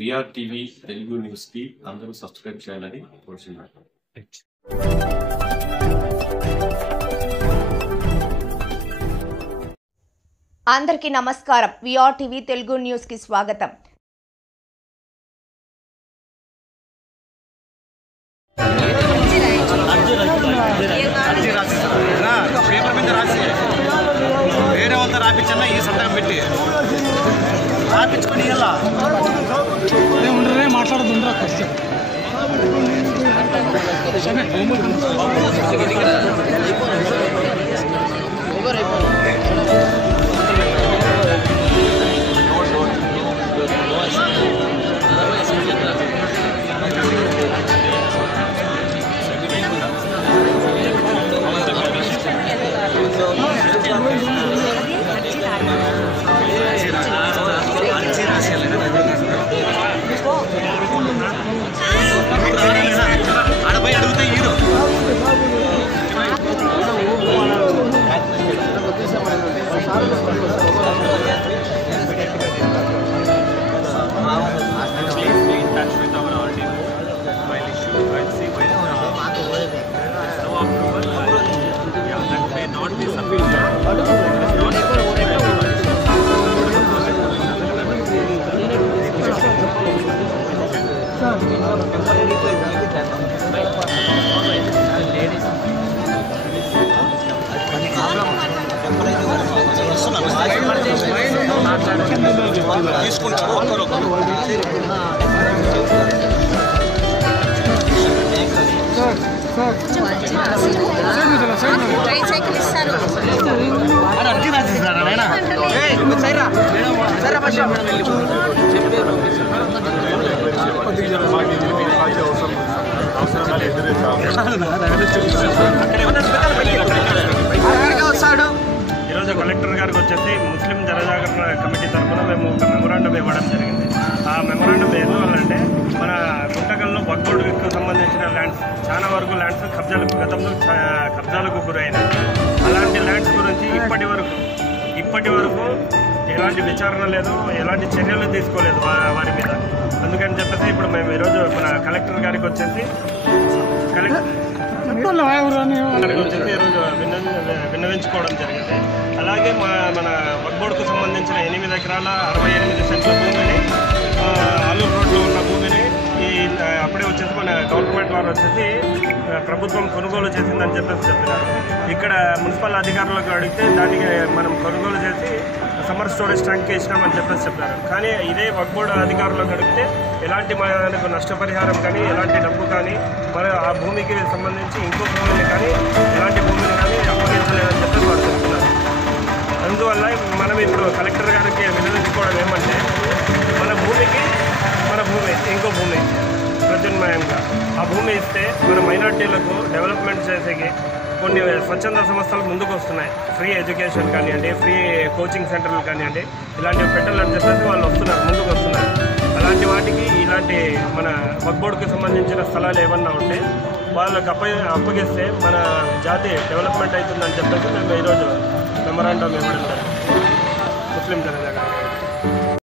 VR TV Telugu news కి అందరూ subscribe చేయాలని కోరుచున్నాను. అందరికీ నమస్కారం. విఆర్ టీవీ తెలుగు న్యూస్ కి స్వాగతం. పేపర్ మీద రాసి వేరే వాళ్ళతో రాపించన్నా ఈ సంతకం పెట్టి రాపించుకొని ఇలా ఉండరే మాట్లాడుతుండ్రా క్వశ్చన్ ఆడపై అడిగితే హీరో తీసుకుంటారు ఒకరొకరు. అర్జీ రాసిస్తారా నాయన ఈరోజు కలెక్టర్ గారికి వచ్చేసి ముస్లిం జనజాగరణ కమిటీ తరఫున మేము ఒక మెమొరాండం ఇవ్వడం జరిగింది. ఆ మెమొరాండం ఎందువల్లంటే మన గుంటకల్లో వక్ఫ్ సంబంధించిన ల్యాండ్స్ చాలా వరకు ల్యాండ్స్ గతంలో కబ్జాలకు గురైనాయి. అలాంటి ల్యాండ్స్ గురించి ఇప్పటి వరకు ఎలాంటి విచారణ లేదు, ఎలాంటి చర్యలు తీసుకోలేదు వారి మీద. అందుకని చెప్పేసి ఇప్పుడు మేము ఈరోజు మన కలెక్టర్ గారికి వచ్చేసి ఈరోజు విన్నవించుకోవడం జరిగింది. అలాగే మన వక్ఫ్ సంబంధించిన 8 ఎకరాల 68 సెంట్ల భూమిని ఆలూరు రోడ్లో ఉన్న భూమిని అప్పుడే వచ్చేసి మన గవర్నమెంట్ వారు వచ్చేసి ప్రభుత్వం కొనుగోలు చేసిందని చెప్పేసి చెప్పినారు. ఇక్కడ మున్సిపల్ అధికారులకు అడిగితే దానికి మనం కొనుగోలు చేసి సమ్మర్ స్టోరేజ్ ట్యాంక్ ఇచ్చినామని చెప్పేసి చెప్పారు. కానీ ఇదే వక్ఫ్ బోర్డు అధికారులకు అడిగితే ఎలాంటి మనకు నష్టపరిహారం కానీ ఎలాంటి డబ్బు కానీ మరి ఆ భూమికి సంబంధించి ఇంకో భూమిని కానీ ఎలాంటి భూమిని కానీ అప్పగించలేదని చెప్పేసి వారు చెప్తున్నారు. అందువల్ల మనం ఇప్పుడు కలెక్టర్ గారికి వినియోగించుకోవడం ఏమంటే మన భూమి ఇంకో భూమి ప్రత్యామ్నాయంగా ఆ భూమి ఇస్తే మన మైనార్టీలకు డెవలప్మెంట్ చేసేకి కొన్ని స్వచ్ఛంద సంస్థలు ముందుకు వస్తున్నాయి. ఫ్రీ ఎడ్యుకేషన్ కానివ్వండి, ఫ్రీ కోచింగ్ సెంటర్లు కానివ్వండి, ఇలాంటివి పెట్టాలని చెప్పేసి వాళ్ళు ముందుకు వస్తున్నారు. అలాంటి వాటికి ఇలాంటి మన వక్ఫ్ బోర్డుకి సంబంధించిన స్థలాలు ఏమన్నా ఉంటే వాళ్ళకి అప్పగిస్తే మన జాతి డెవలప్మెంట్ అవుతుందని చెప్పేసి మేము ఈరోజు మెమొరాండం ఇవ్వడం జరిగింది ముస్లిం జనజాగరణ.